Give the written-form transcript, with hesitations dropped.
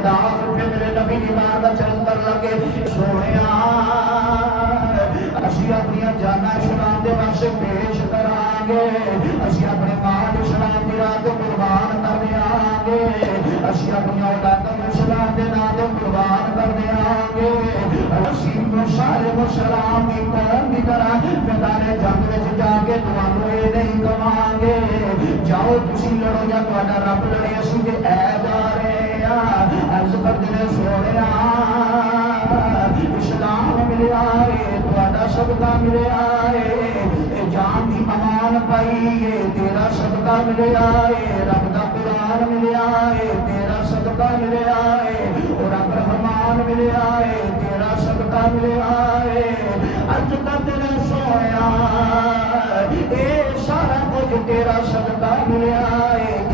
اقتدار اٹھے میرے نبی دی بارگاہ چ اندر لگے سونیا اسی اپنی جانا اسلام دے واسطے پیش کران گے اسی اپنے مال اسلام دی راہ تے قربان کر دیاں گے اسی اپنی اولاداں اسلام دے نام تے قربان کر دیاں گے اسی سارے مسلمان دی قوم دی طرح میدان جنگ وچ جا کے تانوں اے نہیں کہاں گے جاؤ تسی لڑو یا تہاڈا رب لڑے اسی تے اے جا رہے ہاں عرض کردے نے سونیا اسلام ملیا ہے تہاڈا صدقہ ملیا ہے جان دی امان پائی ہے تیرا صدقہ ملیا ہے رب دا قرآن ملیا ہے تیرا صدقہ ملیا ہے رب رحمان ملیا ہے تیرا صدقہ ملیا ہے عرض کردے نے سونیا اے سارا کچھ تیرا صدقہ ملیا ہے